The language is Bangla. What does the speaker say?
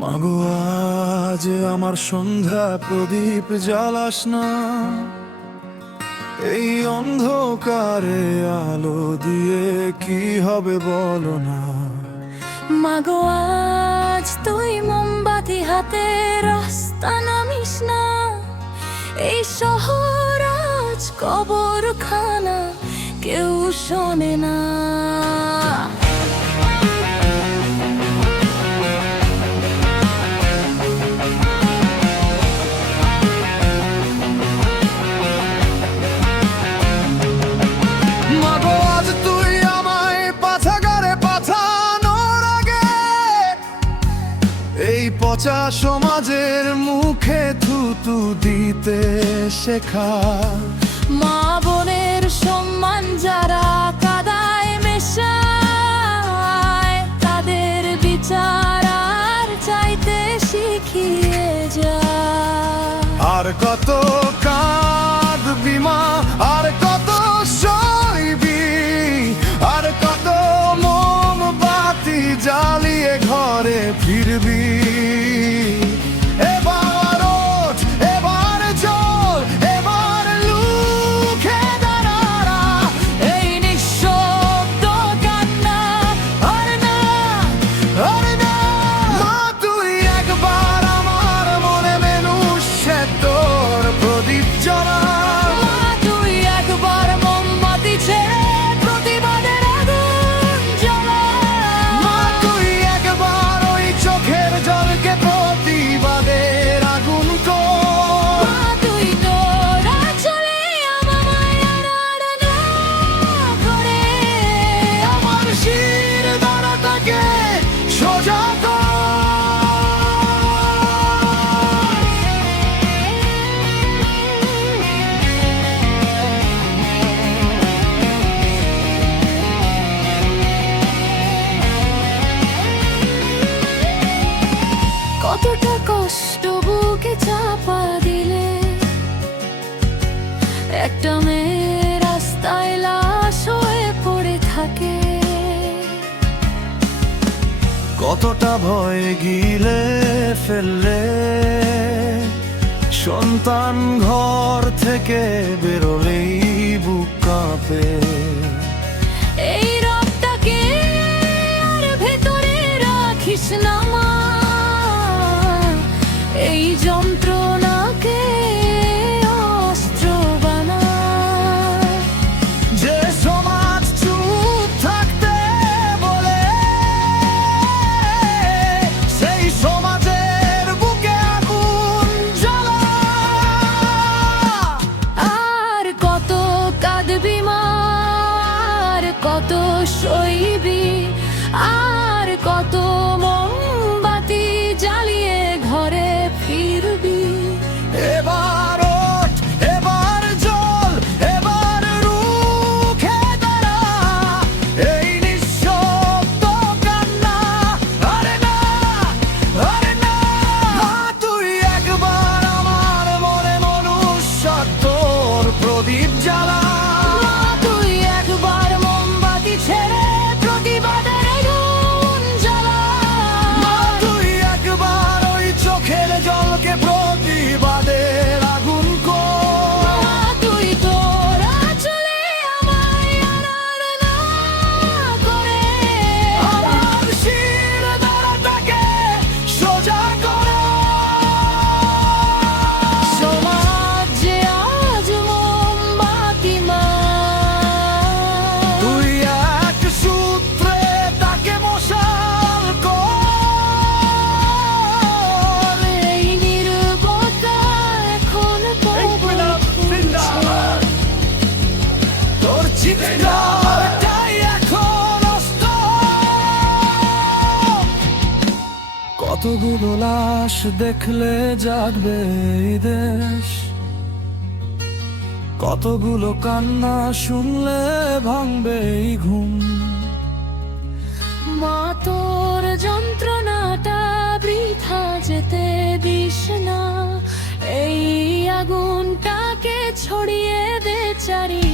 মাগো আজ আমার সন্ধ্যা প্রদীপ জ্বালাস না, এই অন্ধকারে আলো দিয়ে কি হবে বলো না। মাগো আজ তুই মোমবাতি হাতে রাস্তা নামিস না, এই শহর আজ কবরখানা কেউ শোনে না। মাগো আজ তুই আমায় পাঠাগারে পাঠানোর আগে এই পচা সমাজের মুখে থুতু দিতে শেখা। মা বোনের সম্মান যারা কাদায় মেশায়, তাদের বিচার আর চাইতে শিখিয়ে যা। আর কত কাঁদবি মা, আর কত সইবি, আর কত মোমবাতি জ্বালিয়ে ঘরে ফিরবি। এবার ওঠ, এবার চল, এবার লুকে দাঁড়া, এই নিঃশব্দ কান্না আর না, আর না। মা তুই একবার আমার মনে মেনুষে তোর প্রদীপ জ্বলা। মা তুই একবার মোমবাতি ছেড়ে প্রতিবাদের আগুন জ্বালা। মা তুই একবার ওই চোখের জলকে প্রতিবাদের আগুন কর। মা তুই তোর আঁচলে আমায় আরাধনা করে আমার শির দাঁড়াটাকে সোজা কর। কতটা কষ্ট বুকে চাপা দিলে একটা মেয়ে রাস্তায় লাশ হয়ে পড়ে থাকে। কতটা ভয় গিলে ফেললে সন্তান ঘর থেকে বেরোলেই বুক কাঁপে। এই রক্তটাকে আর ভেতরে রাখিস না মা, এই যন্ত্রণাকে অস্ত্র বানা। যে সমাজ চুপ থাকতে বলে, সেই সমাজের বুকে আগুন জ্বালা। আর কত কাঁদবি মা, আর কত সইবি, আর কত মোমবাতি জ্বালিয়ে ঘরে ফিরবি। এবার ওঠ, এবার চল, এবার রুখে দাঁড়া, এই নিঃশব্দ কান্না আর না, আর না। মা তুই একবার আমার মনে মনুষ্যত্বর প্রদীপ জ্বালা। মা তুই একবার মোমবাতি ছেড়ে প্রতিবাদের আগুন জ্বালা। মা তুই একবার ওই চোখের জলকে প্রতিবাদের আগুন কর। মা তুই তোর আঁচলে আমায় আরাধনা করে আমার শির দাঁড়াটাকে সোজা কর। সমাজ যে আজ মোমবাতি মা, তুই এক সূত্রে তাকে মশাল কর। এই নির্বতা এখন তোর চিৎকারটাই এখন অস্ত্র। কতগুলো লাশ দেখলে জাগবে এই দেশ, কতগুলো কান্না শুনলে ভাঙবে এই ঘুম। মা তোর যন্ত্রণাটা বৃথা যেতে দিস না, এই আগুনটাকে ছড়িয়ে দে চারি